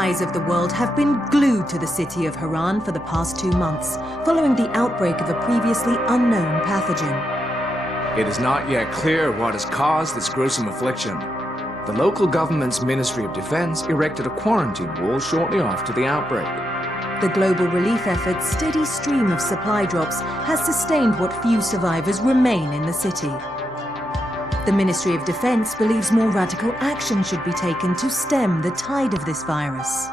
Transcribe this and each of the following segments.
eyes of the world have been glued to the city of Haran for the past 2 months, following the outbreak of a previously unknown pathogen. It is not yet clear what has caused this gruesome affliction. The local government's Ministry of Defense erected a quarantine wall shortly after the outbreak. The global relief effort's steady stream of supply drops has sustained what few survivors remain in the city. The Ministry of Defense believes more radical action should be taken to stem the tide of this virus.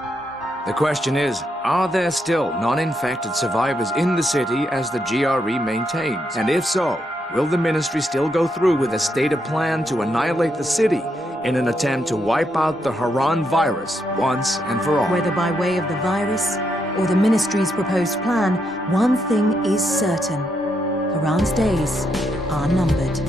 The question is, are there still non-infected survivors in the city as the GRE maintains? And if so, will the ministry still go through with a stated plan to annihilate the city in an attempt to wipe out the Haran virus once and for all? Whether by way of the virus or the ministry's proposed plan, one thing is certain: Haran's days are numbered.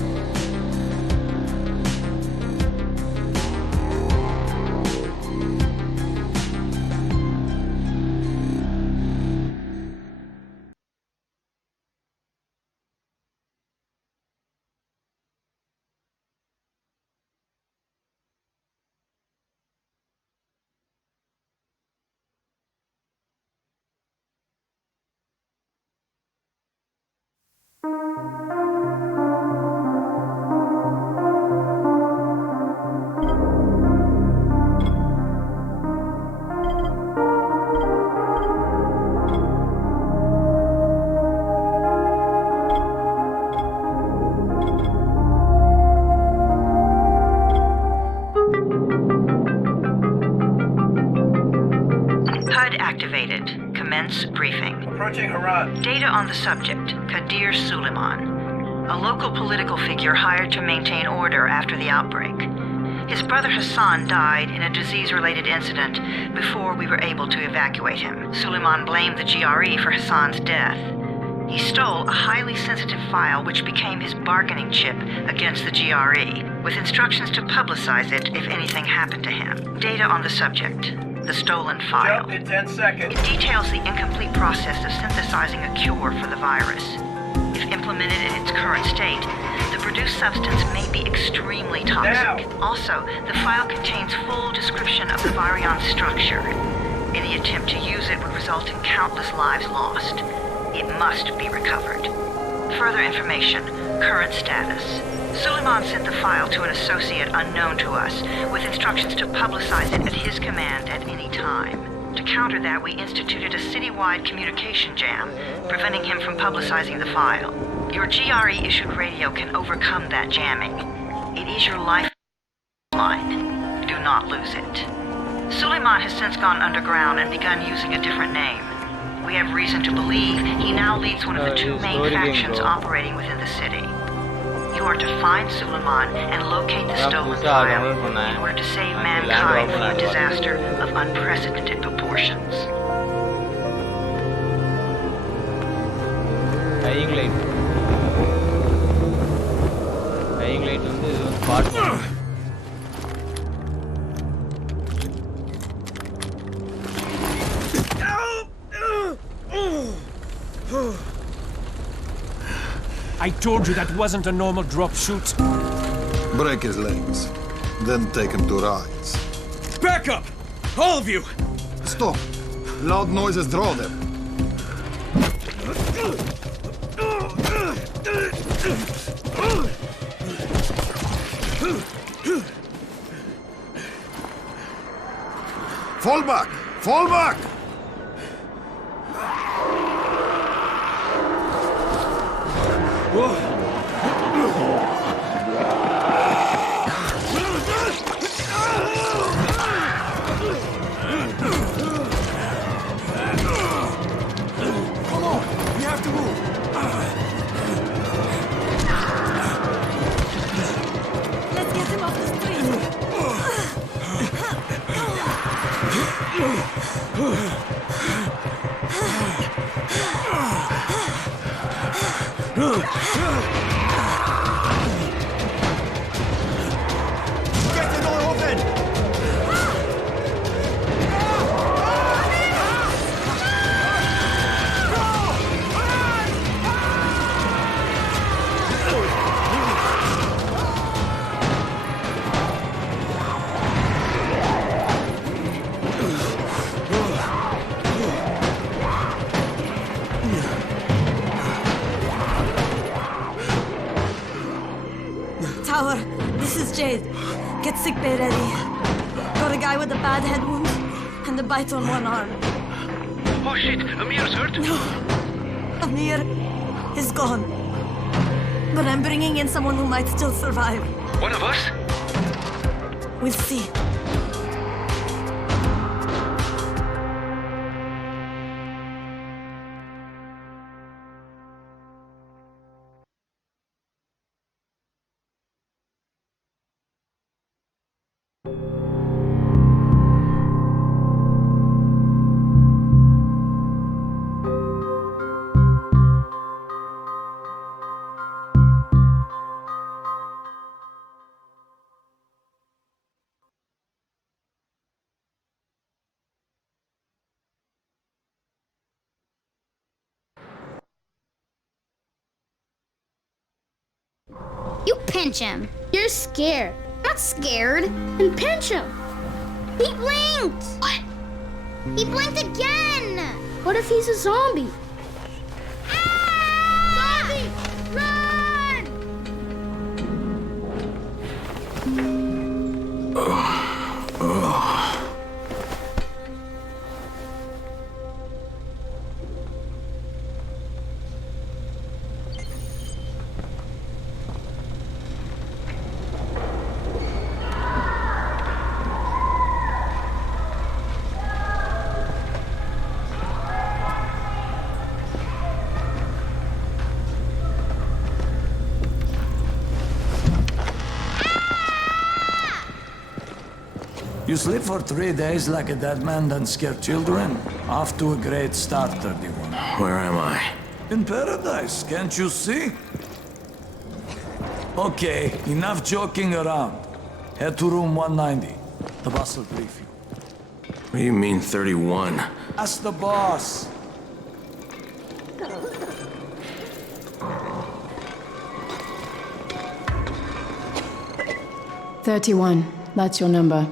Activated. Commence briefing. Approaching Haran. Data on the subject, Kadir Suleiman, a local political figure hired to maintain order after the outbreak. His brother Hassan died in a disease-related incident before we were able to evacuate him. Suleiman blamed the GRE for Hassan's death. He stole a highly sensitive file which became his bargaining chip against the GRE, with instructions to publicize it if anything happened to him. Data on the subject. The stolen file. Jump in 10 seconds. It details the incomplete process of synthesizing a cure for the virus. If implemented in its current state, the produced substance may be extremely toxic. Now. Also, the file contains full description of the virion's structure. Any attempt to use it would result in countless lives lost. It must be recovered. Further information, current status. Suleiman sent the file to an associate unknown to us, with instructions to publicize it at his command at any time. To counter that, we instituted a citywide communication jam, preventing him from publicizing the file. Your GRE-issued radio can overcome that jamming. It is your lifeline. Do not lose it. Suleiman has since gone underground and begun using a different name. We have reason to believe he now leads one of the two main factions operating within the city. You are to find Suleiman and locate the stolen file in order to save mankind from a disaster of unprecedented proportions. Dying light வந்து spot I told you that wasn't a normal drop shoot. Break his legs, then take him to rides. Back up! All of you! Stop! Loud noises draw them. Fall back! Fall back! Come on! We have to move! Let's get him off the street! Get the door open! Tower, this is Jade. Get sickbay ready. Got a guy with a bad head wound and a bite on one arm. Oh shit, Amir's hurt? No, Amir is gone. But I'm bringing in someone who might still survive. One of us? We'll see. You pinch him. You're scared. Not scared. And pinch him. He blinked. What? He blinked again. What if he's a zombie? Ah! Zombie! Run! You sleep for 3 days like a dead man, then scare children? Off to a great start, 31. Where am I? In paradise, can't you see? Okay, enough joking around. Head to room 190. The boss will brief you. What do you mean, 31? Ask the boss. That's your number.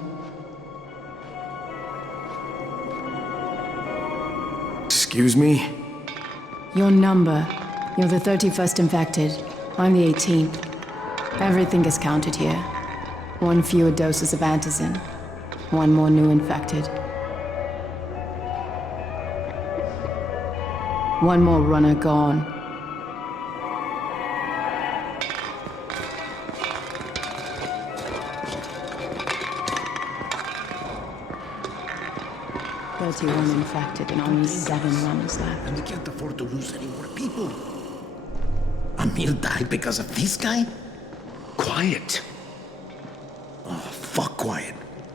Excuse me? Your number. You're the 31st infected. I'm the 18th. Everything is counted here. 1 fewer doses of antizin. 1 more new infected. 1 more runner gone. One infected and only 7 runners left. And we can't afford to lose any more people. Amir died because of this guy? Quiet. Oh, fuck quiet.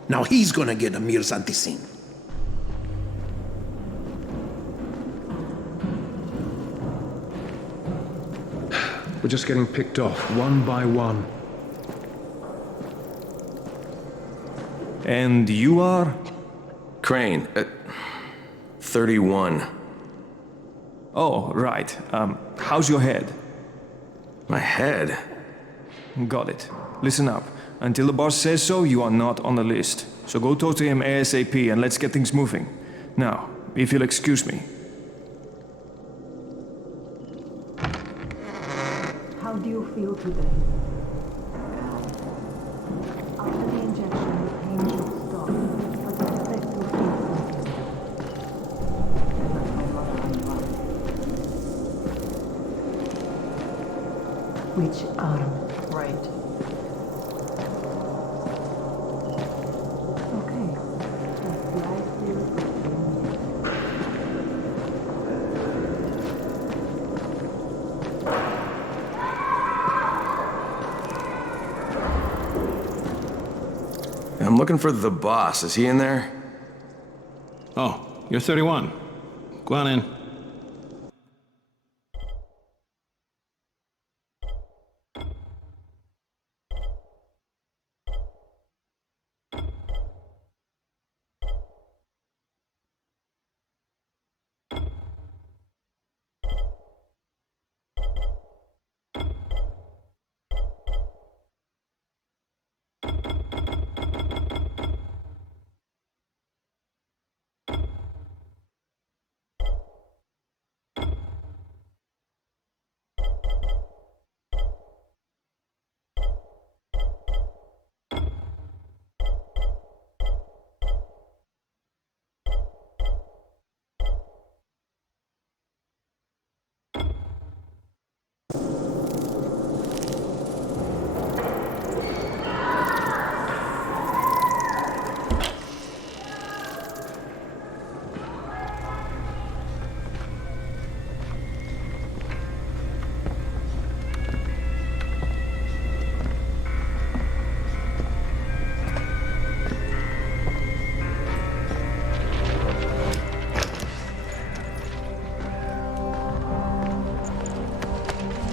Now he's gonna get Amir's anti-scene. We're just getting picked off, one by one. And you are? Crane, 31. Oh, right. How's your head? My head? Got it. Listen up. Until the boss says so, you are not on the list. So go talk to him ASAP and let's get things moving. Now, if you'll excuse me. How do you feel today? After the injection, the pain should stop, but the effect will feel something. Which arm? Right. Okay. That's right here. I'm looking for the boss. Is he in there? Oh, you're 31. Go on in.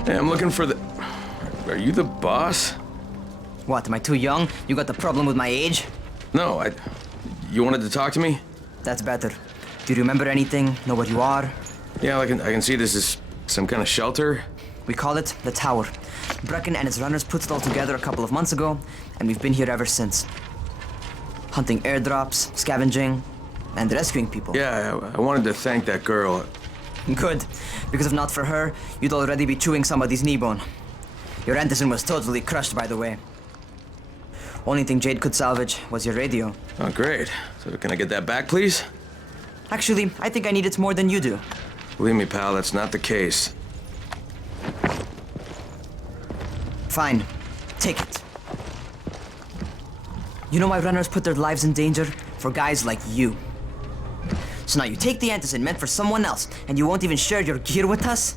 Hey, I'm looking for the... Are you the boss? What, am I too young? You got the problem with my age? No, You wanted to talk to me? That's better. Do you remember anything? Know where you are? Yeah, I can see this is some kind of shelter. We call it the Tower. Brecken and his runners put it all together a couple of months ago, and we've been here ever since. Hunting airdrops, scavenging, and rescuing people. Yeah, I wanted to thank that girl. Good, because if not for her, you'd already be chewing somebody's knee bone. Your Anderson was totally crushed, by the way. Only thing Jade could salvage was your radio. Oh, great. So can I get that back, please? Actually, I think I need it more than you do. Believe me, pal, that's not the case. Fine. Take it. You know why runners put their lives in danger? For guys like you. So now you take the Anderson meant for someone else, and you won't even share your gear with us?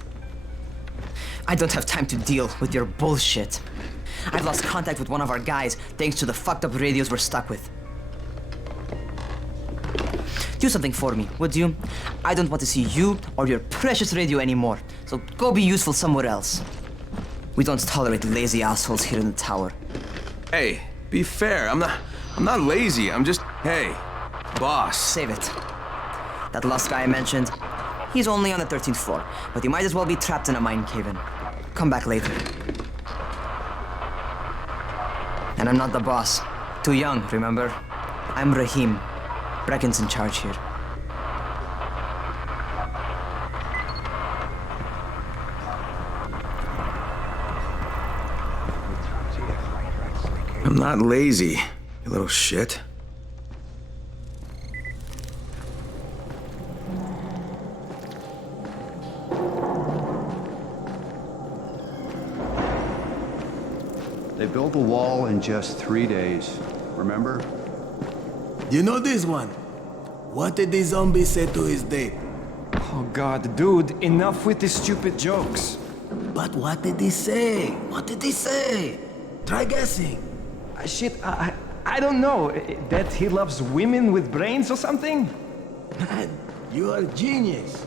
I don't have time to deal with your bullshit. I've lost contact with one of our guys thanks to the fucked up radios we're stuck with. Do something for me, would you? I don't want to see you or your precious radio anymore, so go be useful somewhere else. We don't tolerate lazy assholes here in the Tower. Hey, be fair. I'm not lazy. I'm just... Hey, boss. Save it. That last guy I mentioned, he's only on the 13th floor, but he might as well be trapped in a mine cave-in. Come back later. And I'm not the boss. Too young, remember? I'm Rahim. Brecken's in charge here. I'm not lazy, you little shit. They built the wall in just 3 days, remember? You know this one? What did the zombie say to his date? Oh god, dude, enough with these stupid jokes. But what did he say? What did he say? Try guessing. I don't know. That he loves women with brains or something? Man, you are a genius.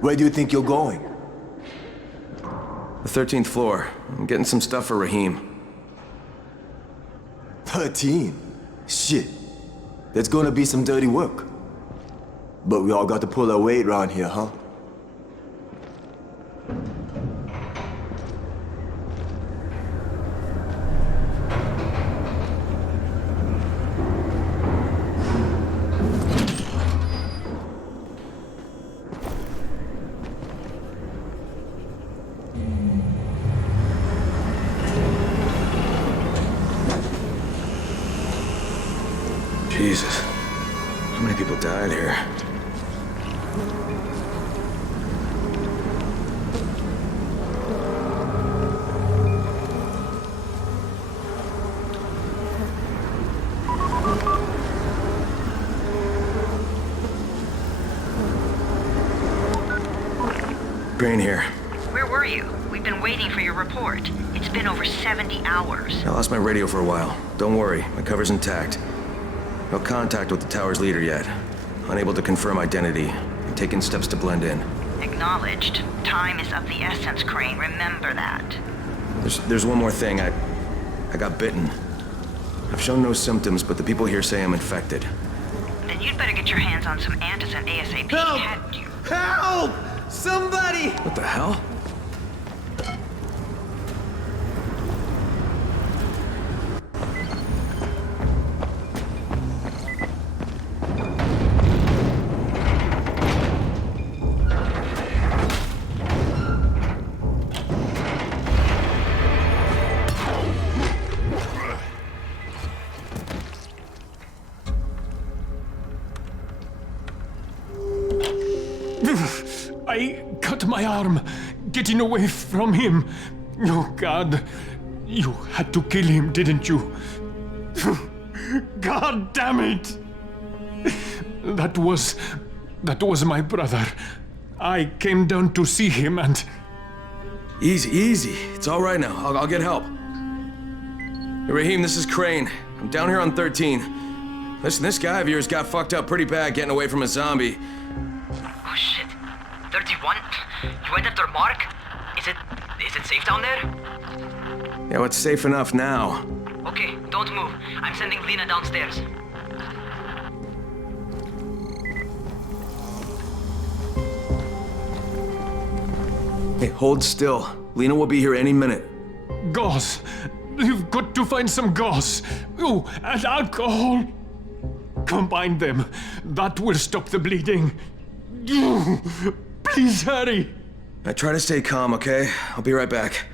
Where do you think you're going? The 13th floor. I'm getting some stuff for Rahim. 13? Shit. There's gonna be some dirty work. But we all got to pull our weight around here, huh? Jesus. How many people died here? Crane here. Where were you? We've been waiting for your report. It's been over 70 hours. I lost my radio for a while. Don't worry, my cover's intact. No contact with the tower's leader yet. Unable to confirm identity. I'm taking steps to blend in. Acknowledged. Time is of the essence, Crane. Remember that. There's one more thing. I got bitten. I've shown no symptoms, but the people here say I'm infected. Then you'd better get your hands on some Antizin ASAP. Help! Hadn't you? Help! Somebody! What the hell? I cut my arm, getting away from him. Oh, God. You had to kill him, didn't you? God damn it! That was my brother. I came down to see him and... Easy, easy. It's all right now. I'll get help. Hey, Raheem, this is Crane. I'm down here on 13. Listen, this guy of yours got fucked up pretty bad getting away from a zombie. Oh shit. 31? You went after Mark? Is it safe down there? Yeah, well, it's safe enough now. Okay, don't move. I'm sending Lena downstairs. Hey, hold still. Lena will be here any minute. Gauze. You've got to find some gauze. Oh, and alcohol. Combine them. That will stop the bleeding. Please hurry. I try to stay calm, okay? I'll be right back.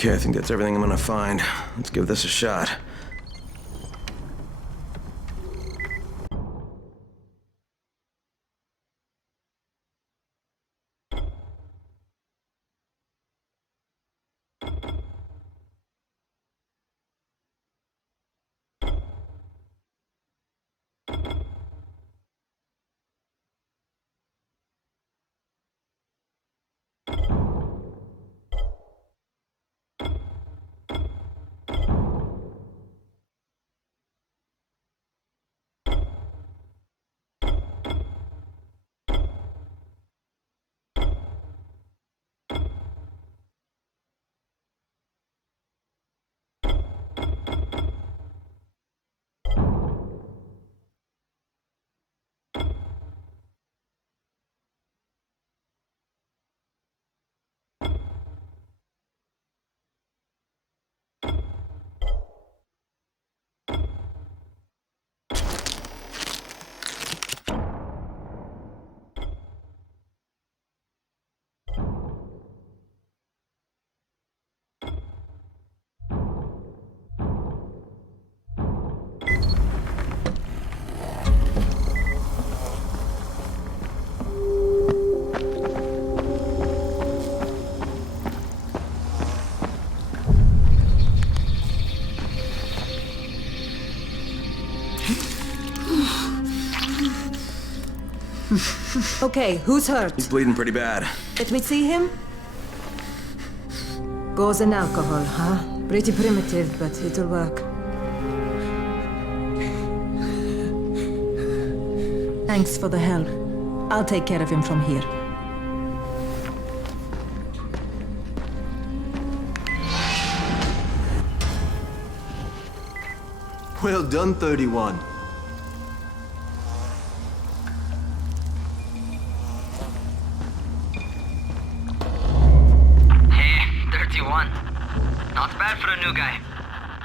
Okay, I think that's everything I'm gonna find. Let's give this a shot. Okay, who's hurt? He's bleeding pretty bad. Let me see him. Gauze and alcohol, huh? Pretty primitive, but it'll work. Thanks for the help. I'll take care of him from here. Well done, 31. Hey, 31. Not bad for a new guy.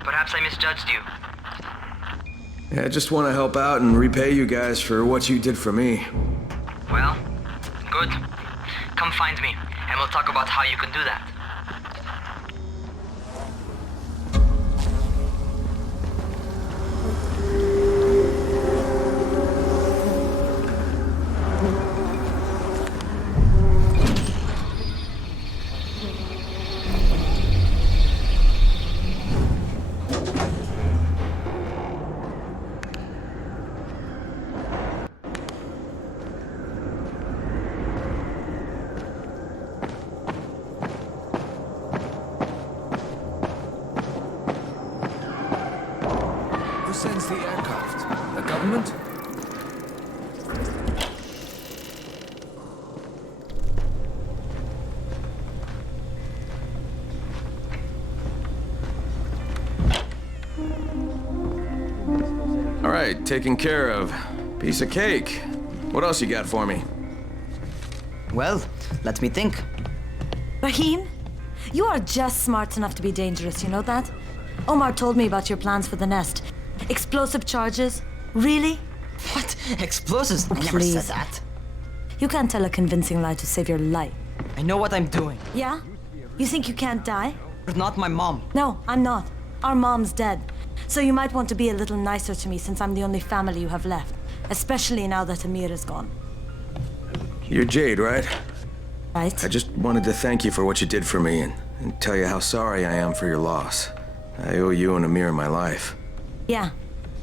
Perhaps I misjudged you. Yeah, I just want to help out and repay you guys for what you did for me. Well, good. Come find me, and we'll talk about how you can do that. Who sends the aircraft? The government? All right, taken care of. Piece of cake. What else you got for me? Well, let me think. Rahim, you are just smart enough to be dangerous, you know that? Omar told me about your plans for the nest. Explosive charges? Really? What? Explosives? I never said that. You can't tell a convincing lie to save your life. I know what I'm doing. Yeah? You think you can't die? You're not my mom. No, I'm not. Our mom's dead. So you might want to be a little nicer to me since I'm the only family you have left. Especially now that Amir is gone. You're Jade, right? Right. I just wanted to thank you for what you did for me and tell you how sorry I am for your loss. I owe you and Amir my life. Yeah,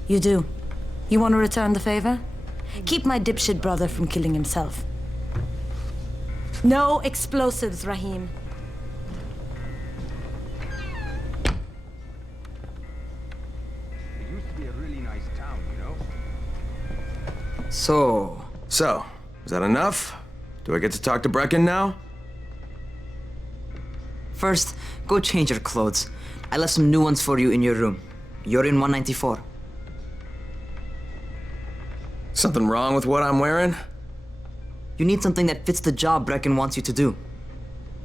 you do. You want to return the favor? Keep my dipshit brother from killing himself. No explosives, Rahim. So, is that enough? Do I get to talk to Brecken now? first, go change your clothes. I left some new ones for you in your room. You're in 194. Something wrong with what I'm wearing? You need something that fits the job Brecken wants you to do.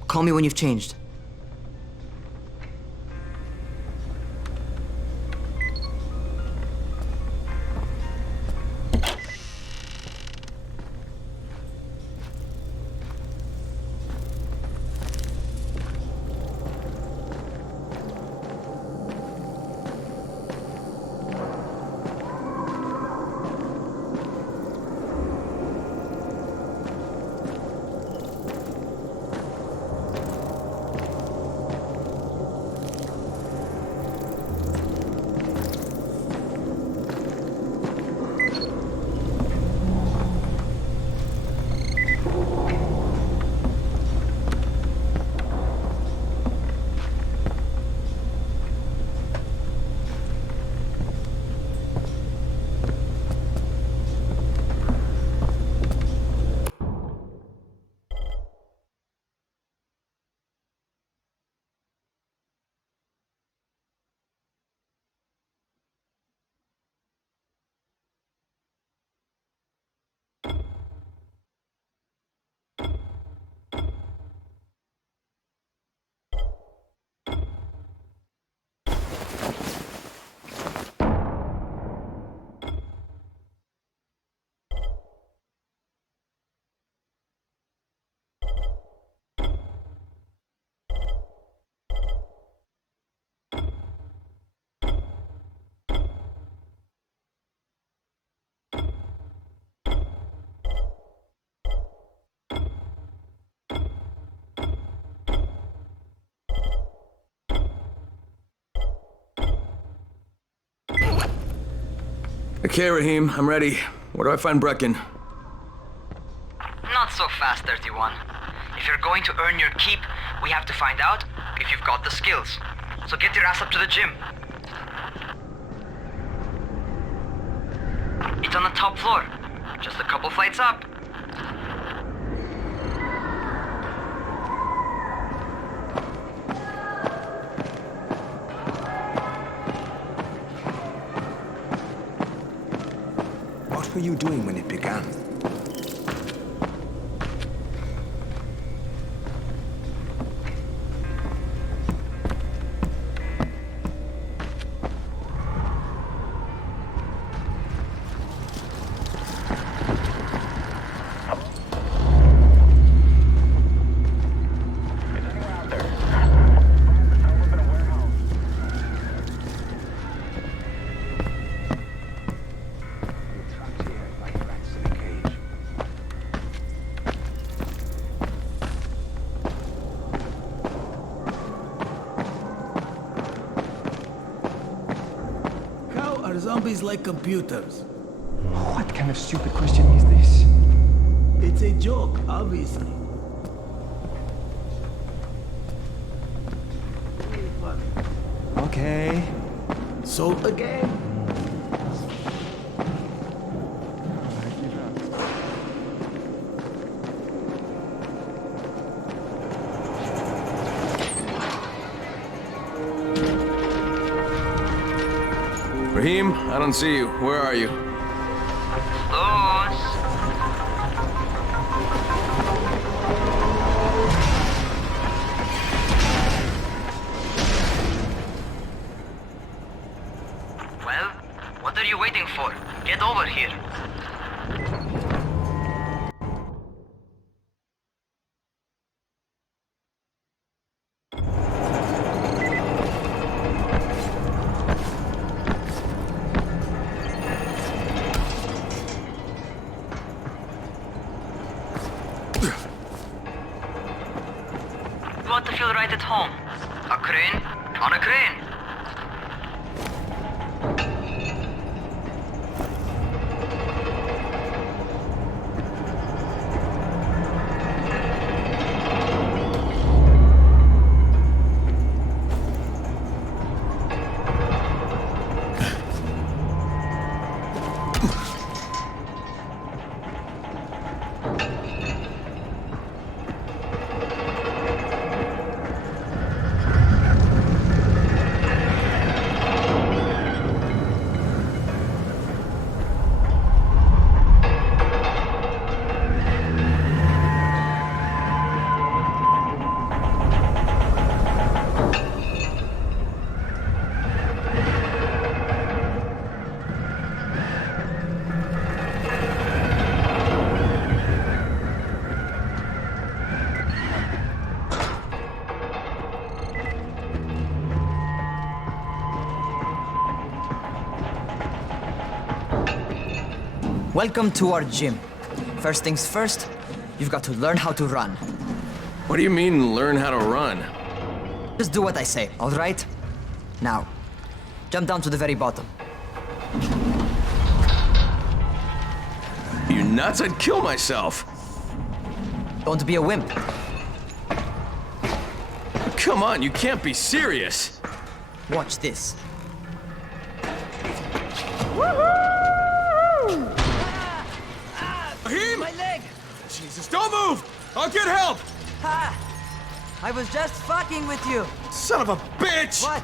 Call me when you've changed. Okay, Rahim, I'm ready. Where do I find Brecken? fast, 31. If you're going to earn your keep, we have to find out if you've got the skills. So get your ass up to the gym. It's on the top floor. Just a couple flights up. What were you doing when it began? Zombies like computers. What kind of stupid question is this? It's a joke, obviously. Okay. So again. Raheem, I don't see you. Where are you? Well, what are you waiting for? Get over here. You want to feel right at home? A crane on a crane. Welcome to our gym. First things first, you've got to learn how to run. What do you mean, learn how to run? Just do what I say, all right? Now, jump down to the very bottom. You nuts? I'd kill myself. Don't be a wimp. Come on, you can't be serious. Watch this. Raheem! My leg! Jesus, don't move! I'll get help! Ha! I was just fucking with you. Son of a bitch! What?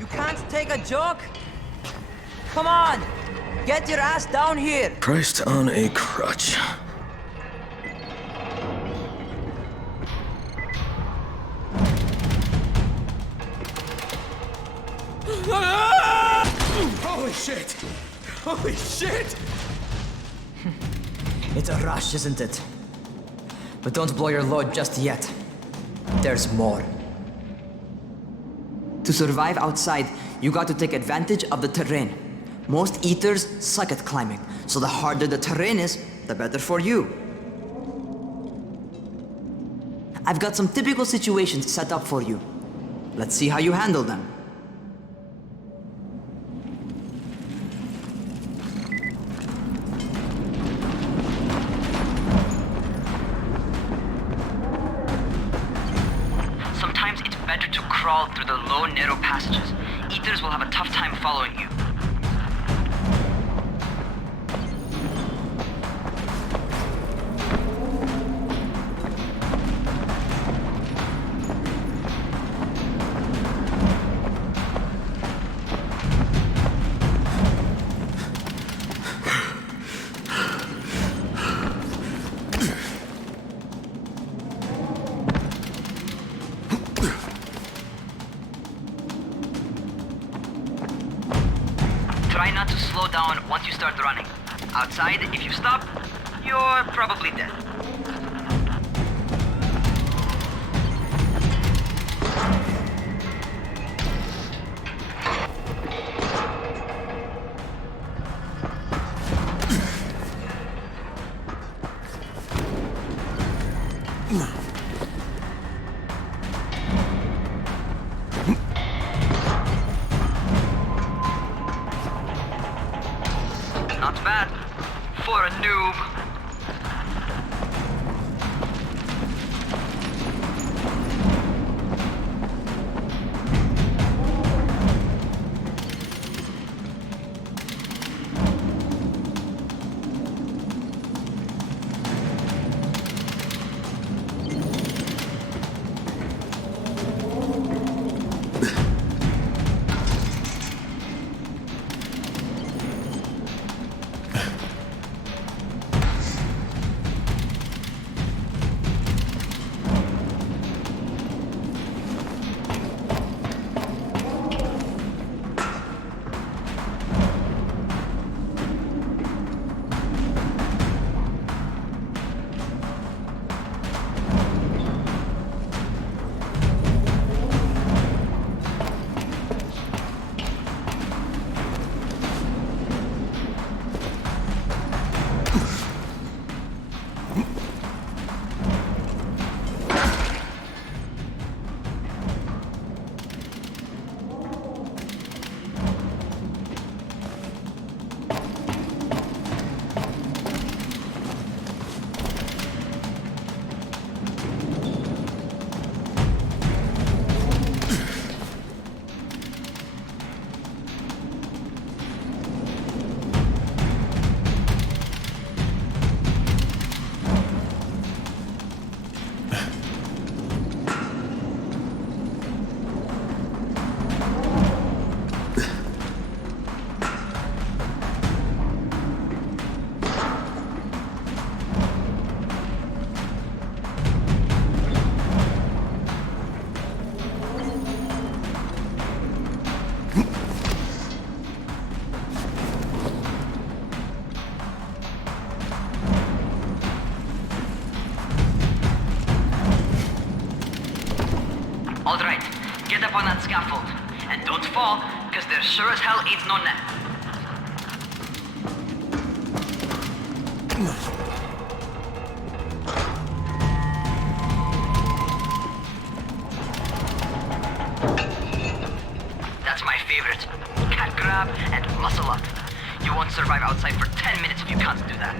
You can't take a joke? Come on! Get your ass down here! Christ on a crutch. Holy shit! Holy shit! It's a rush, isn't it? But don't blow your load just yet. There's more. To survive outside, you got to take advantage of the terrain. Most eaters suck at climbing, so the harder the terrain is, the better for you. I've got some typical situations set up for you. Let's see how you handle them. no narrow passages. Eaters will have a tough time following you. Try not to slow down once you start running. Outside, if you stop, you're probably dead. Not bad for a noob. Alright, get up on that scaffold. And don't fall, because there sure as hell ain't no net. That's my favorite. Cat grab and muscle up. You won't survive outside for 10 minutes if you can't do that.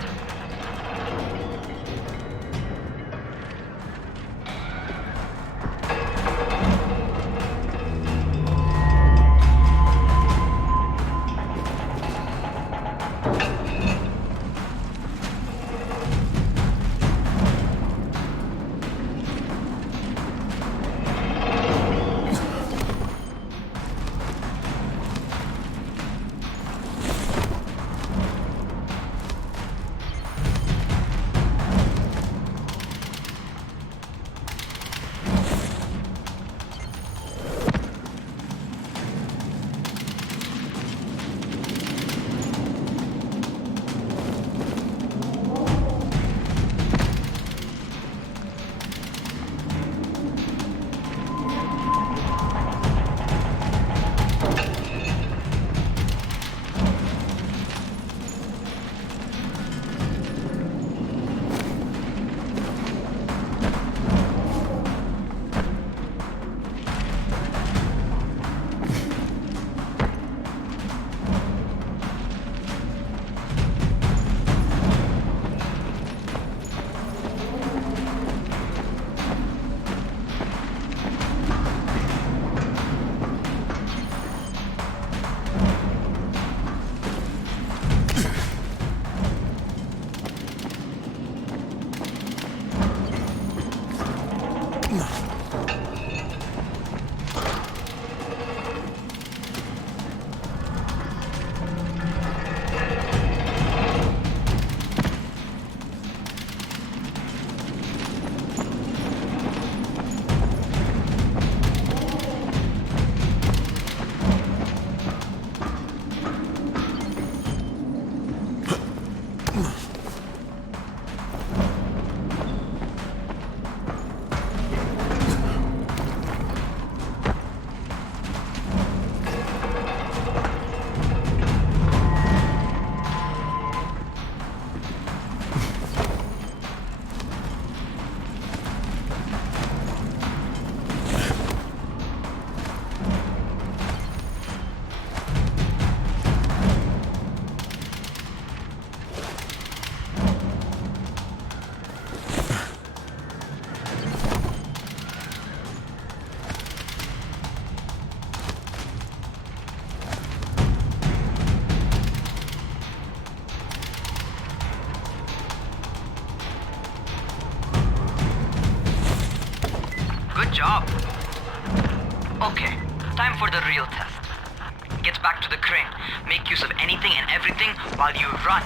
test. Get back to the crane. Make use of anything and everything while you run.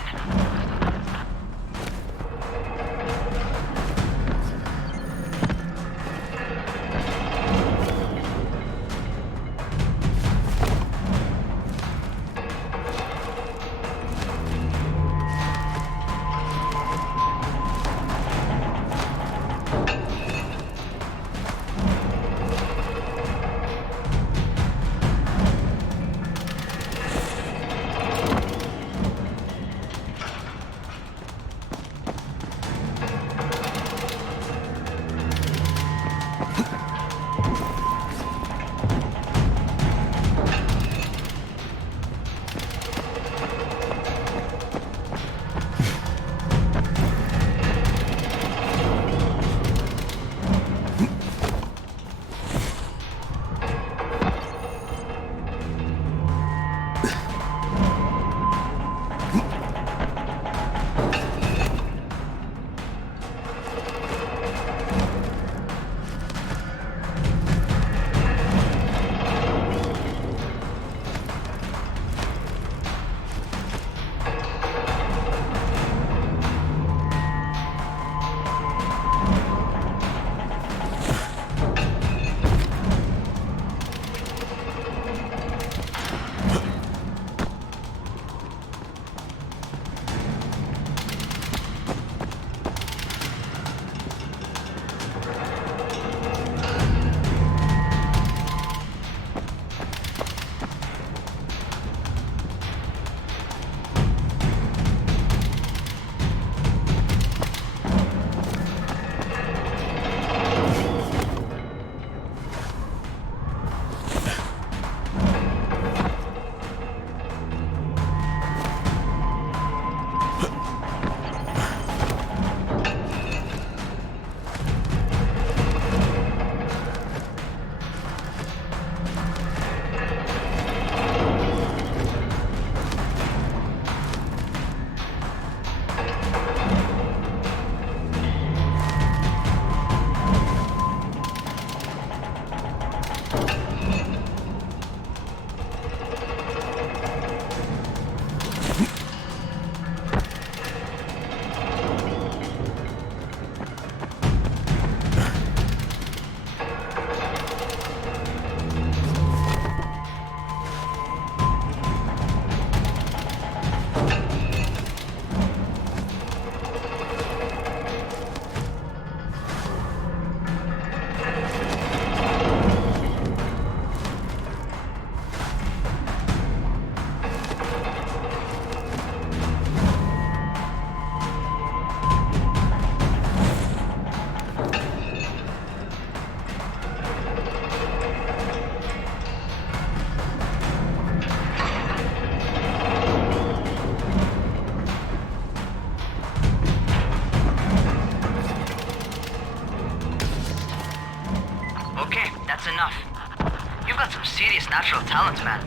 Serious natural talent, man.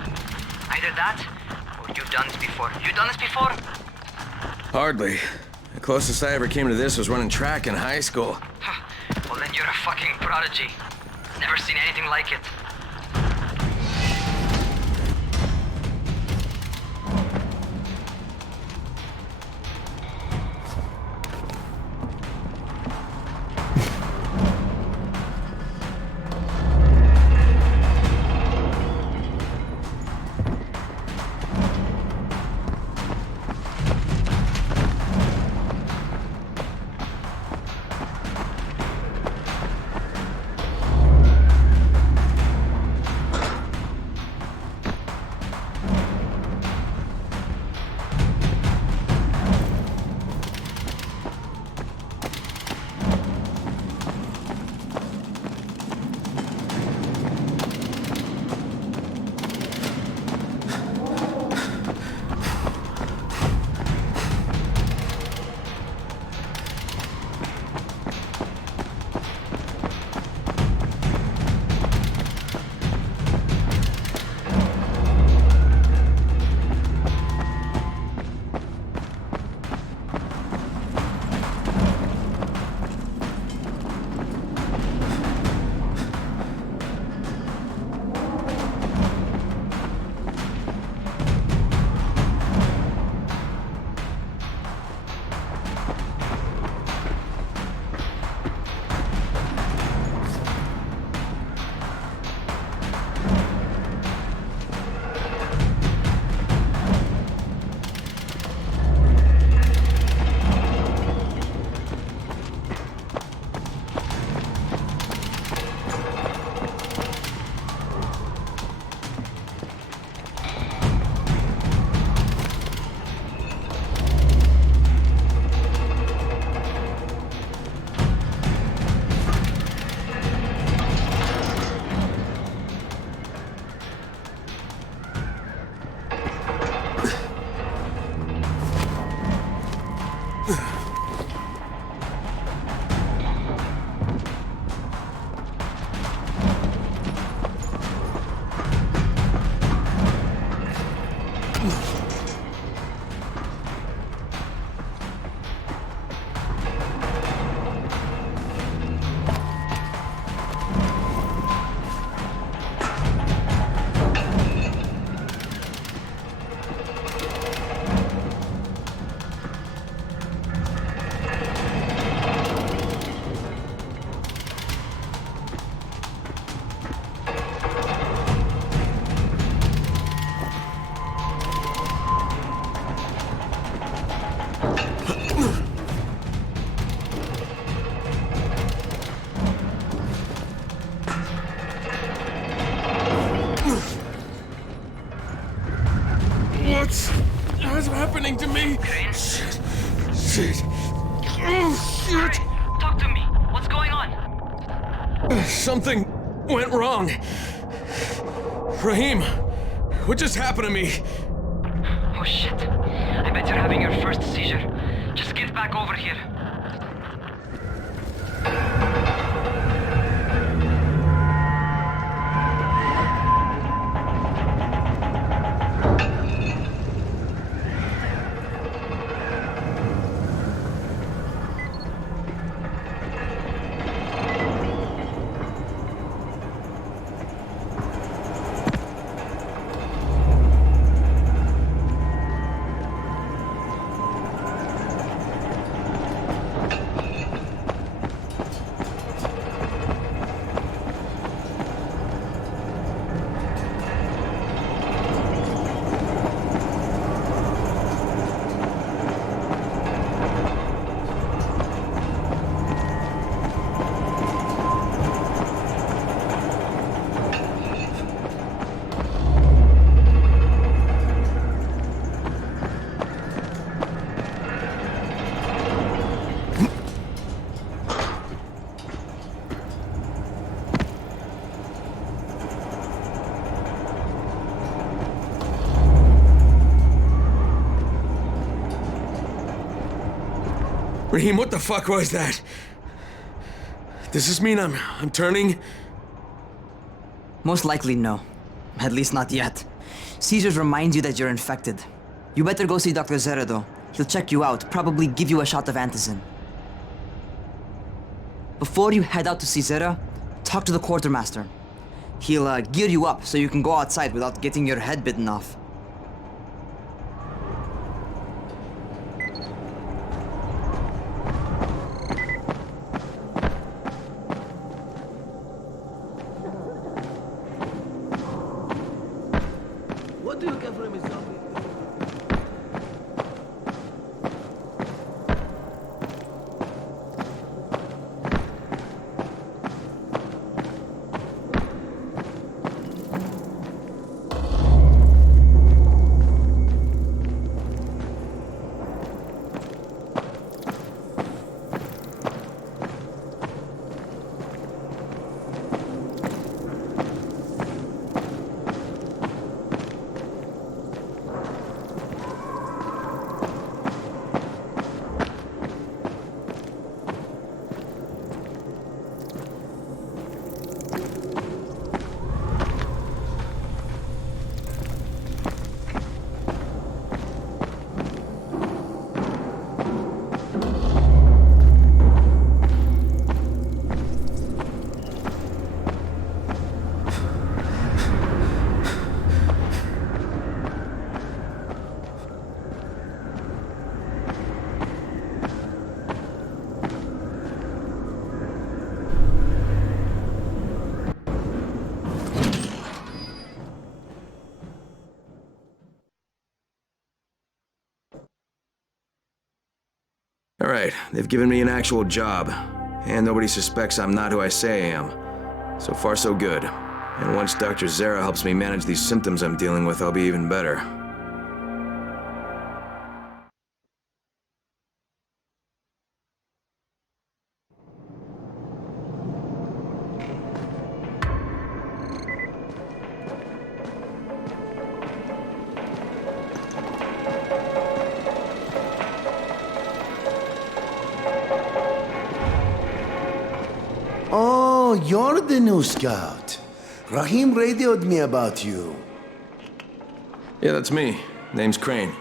Either that, or you've done this before. You done this before? Hardly. The closest I ever came to this was running track in high school. Well, then you're a fucking prodigy. Never seen anything like it. What's happening to me? Crane? Shit. Oh, shit. Hurry, talk to me. What's going on? Something went wrong. Raheem, what just happened to me? Oh shit. I bet you're having your first seizure. Just get back over here. Raheem, what the fuck was that? Does this mean I'm turning? Most likely no. At least not yet. Seizures remind you that you're infected. You better go see Dr. Zera though. He'll check you out, probably give you a shot of antizin. Before you head out to see Zera, talk to the quartermaster. He'll gear you up so you can go outside without getting your head bitten off. What do you get from his zombie? All right, they've given me an actual job, and nobody suspects I'm not who I say I am. So far, so good. And once Dr. Zera helps me manage these symptoms I'm dealing with, I'll be even better. Oh, you're the new scout. Raheem radioed me about you. Yeah, that's me. Name's Crane.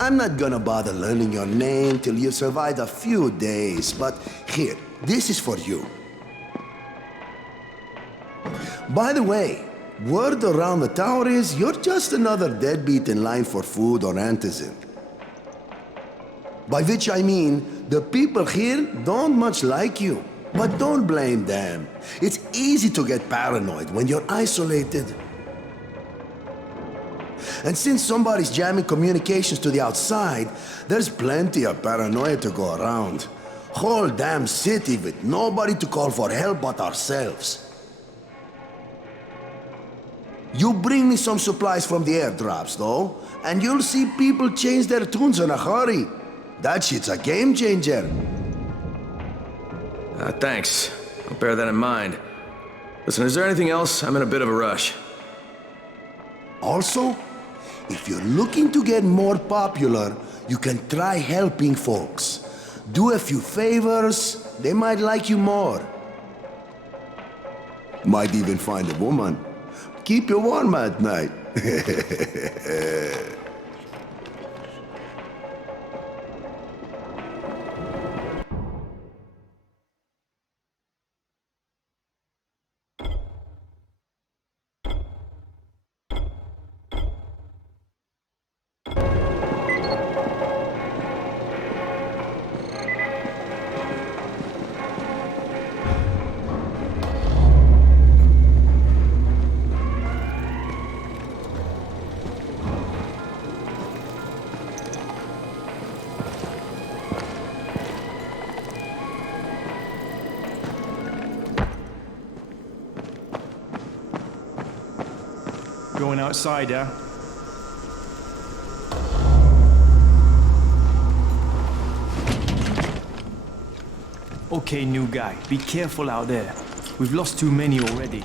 I'm not gonna bother learning your name till you survived a few days, but here, this is for you. By the way, word around the tower is you're just another deadbeat in line for food or antizin. By which I mean, the people here don't much like you. But don't blame them. It's easy to get paranoid when you're isolated. And since somebody's jamming communications to the outside, there's plenty of paranoia to go around. Whole damn city with nobody to call for help but ourselves. You bring me some supplies from the airdrops, though, and you'll see people change their tunes in a hurry. That shit's a game changer. Thanks. I'll bear that in mind. Listen, is there anything else? I'm in a bit of a rush. Also, if you're looking to get more popular, you can try helping folks. Do a few favors, they might like you more. Might even find a woman. Keep you warm at night. Going outside, eh? Okay, new guy, be careful out there. We've lost too many already.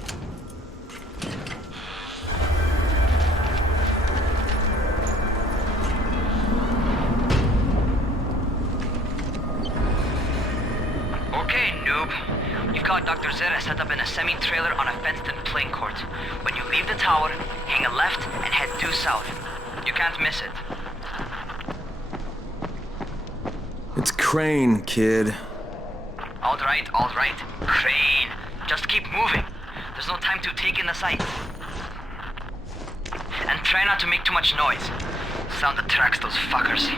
Okay, noob. You've got Dr. Zera set up in a semi-trailer on a fenced-in playing court. When you leave the tower, hang a left and head due south. You can't miss it. It's Crane, kid. All right. Crane. Just keep moving. There's no time to take in the sights. And try not to make too much noise. Sound attracts those fuckers.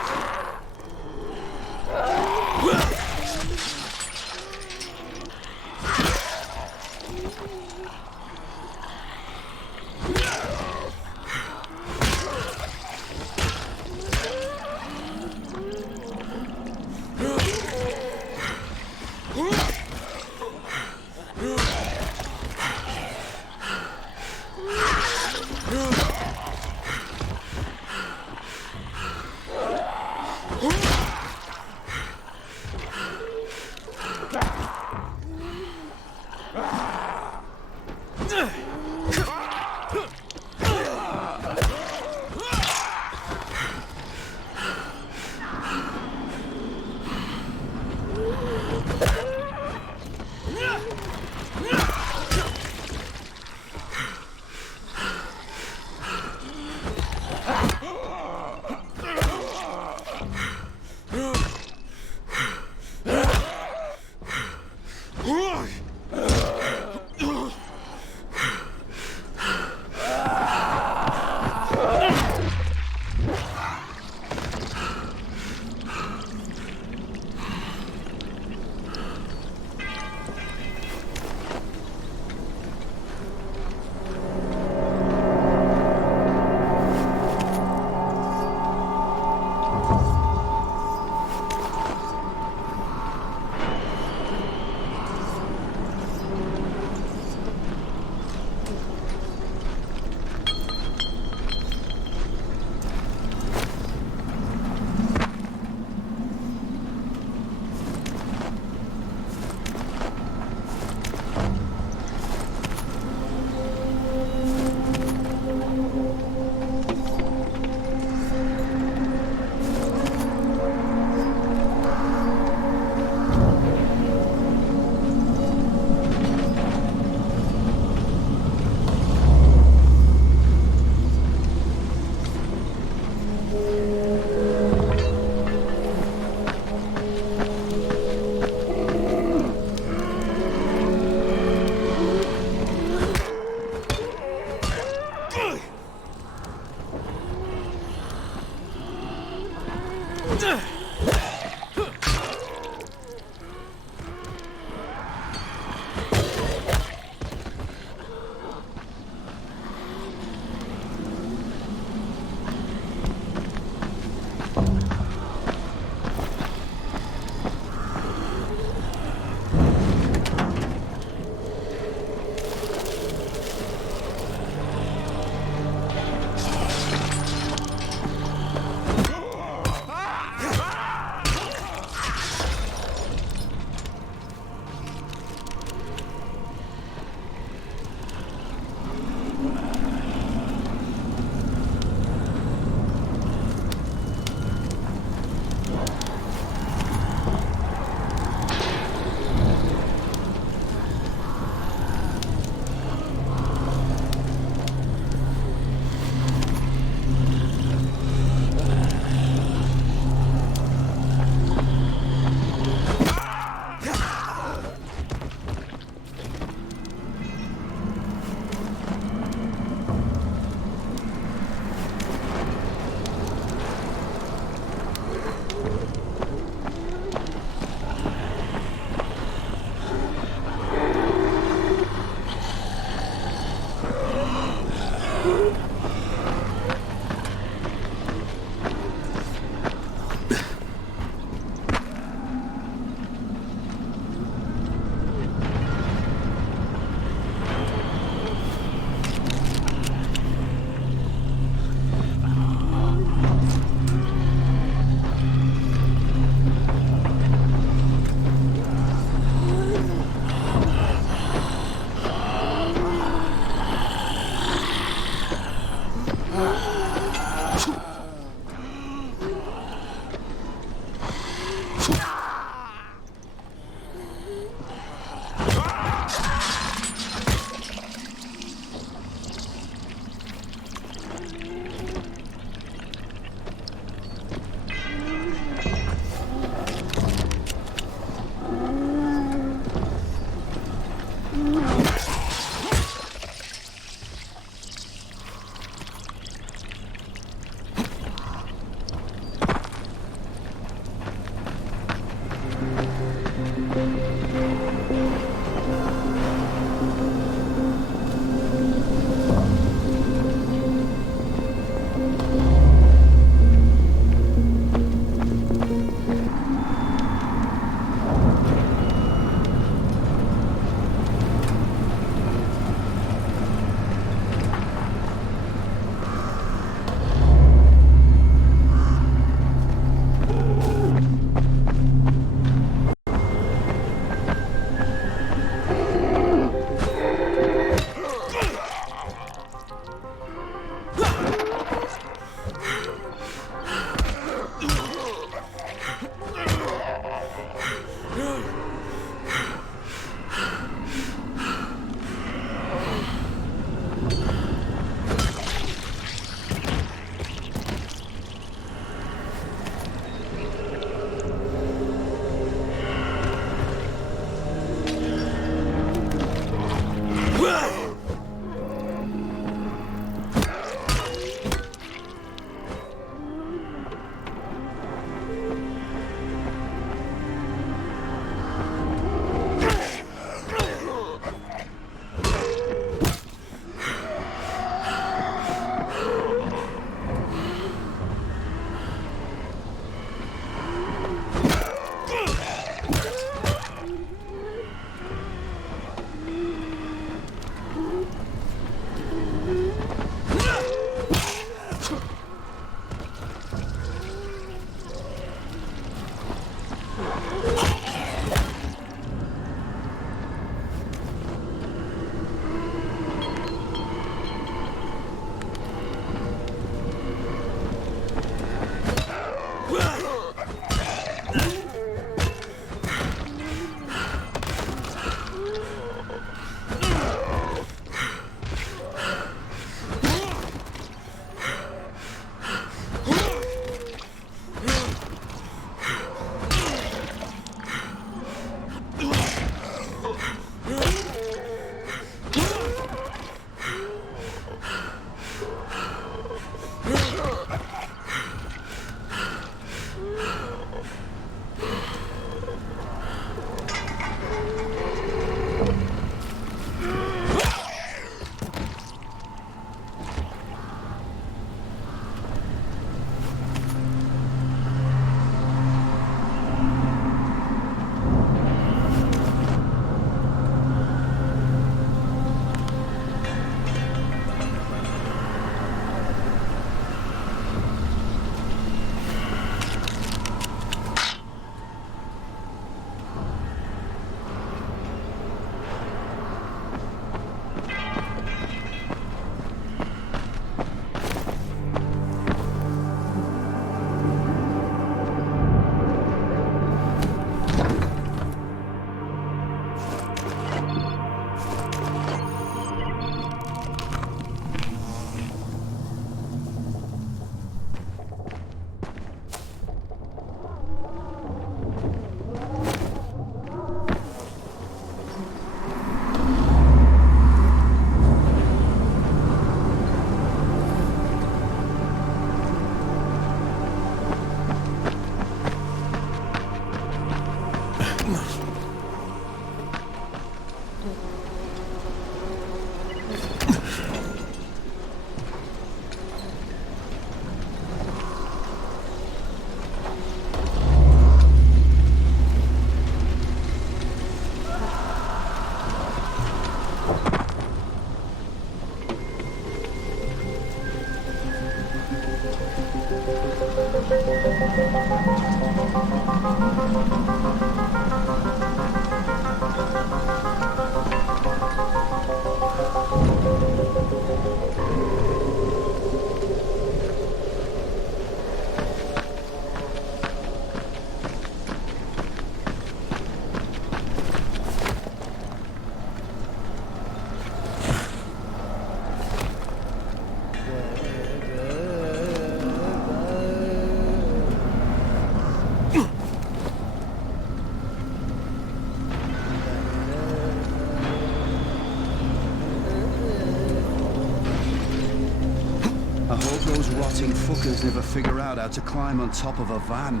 Those rotting fuckers never figure out how to climb on top of a van.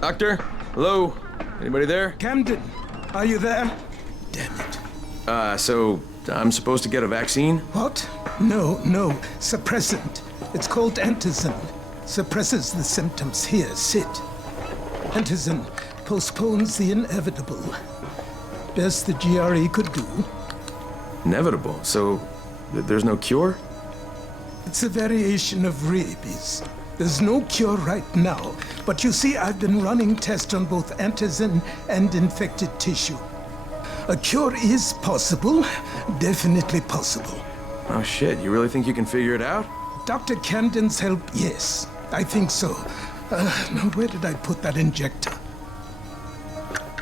Doctor? Hello? Anybody there? Camden, are you there? So I'm supposed to get a vaccine? What? No, suppressant. It's called antizin. Suppresses the symptoms. Here, sit. Antizin postpones the inevitable. Best the GRE could do. Inevitable? So there's no cure? It's a variation of rabies. There's no cure right now, but you see, I've been running tests on both antizin and infected tissue. A cure is possible, definitely possible. Oh shit, you really think you can figure it out? Dr. Camden's help, yes, I think so. Now where did I put that injector?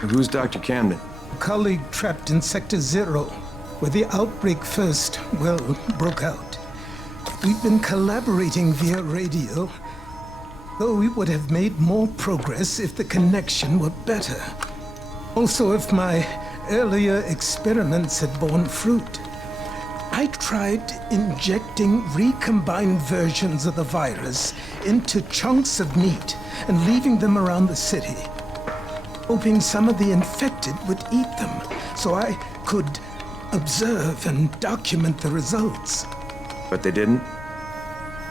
Who's Dr. Camden? A colleague trapped in Sector 0, where the outbreak first, broke out. We've been collaborating via radio, though we would have made more progress if the connection were better. Also, if my earlier experiments had borne fruit. I tried injecting recombined versions of the virus into chunks of meat and leaving them around the city, hoping some of the infected would eat them so I could observe and document the results. But they didn't?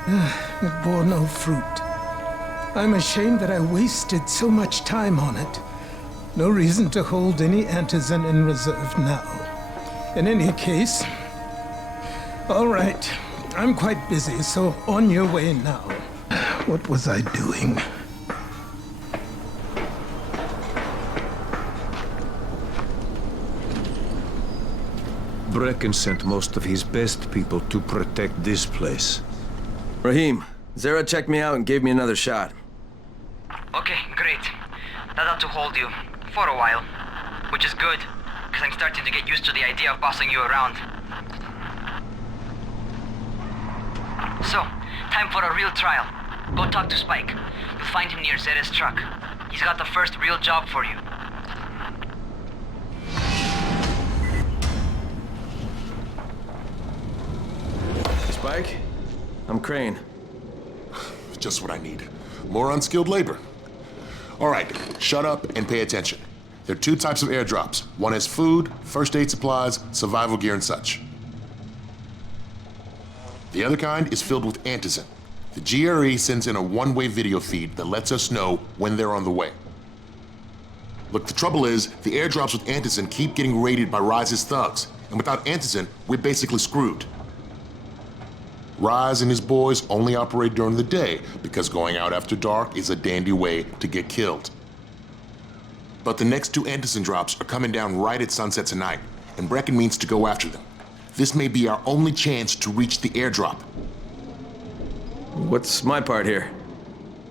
It bore no fruit. I'm ashamed that I wasted so much time on it. No reason to hold any antizin in reserve now. In any case, all right, I'm quite busy, so on your way now. What was I doing? Brecken sent most of his best people to protect this place. Rahim, Zara checked me out and gave me another shot. Okay, great. That ought to hold you. For a while. Which is good, because I'm starting to get used to the idea of bossing you around. So, time for a real trial. Go talk to Spike. You'll find him near Zera's truck. He's got the first real job for you. Spike? I'm Crane. Just what I need. More unskilled labor. All right, shut up and pay attention. There are two types of airdrops. One is food, first aid supplies, survival gear, and such. The other kind is filled with antizin. The GRE sends in a one-way video feed that lets us know when they're on the way. Look, the trouble is, the airdrops with antizin keep getting raided by Rise's thugs, and without antizin, we're basically screwed. Rise and his boys only operate during the day because going out after dark is a dandy way to get killed. But the next two antizin drops are coming down right at sunset tonight, and Brecken means to go after them. This may be our only chance to reach the airdrop. What's my part here?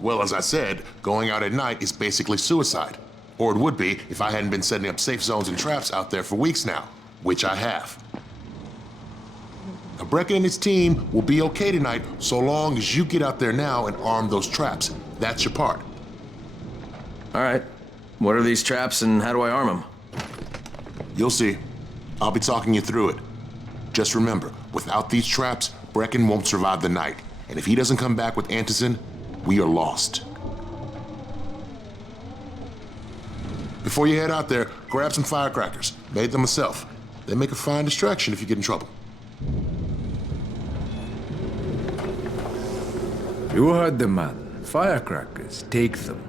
Well, as I said, going out at night is basically suicide. Or it would be if I hadn't been setting up safe zones and traps out there for weeks now, which I have. Now, Brecken and his team will be okay tonight so long as you get out there now and arm those traps. That's your part. All right. What are these traps and how do I arm them? You'll see. I'll be talking you through it. Just remember, without these traps, Brecken won't survive the night. And if he doesn't come back with antizin, we are lost. Before you head out there, grab some firecrackers. Made them myself. They make a fine distraction if you get in trouble. You heard the man. Firecrackers. Take them.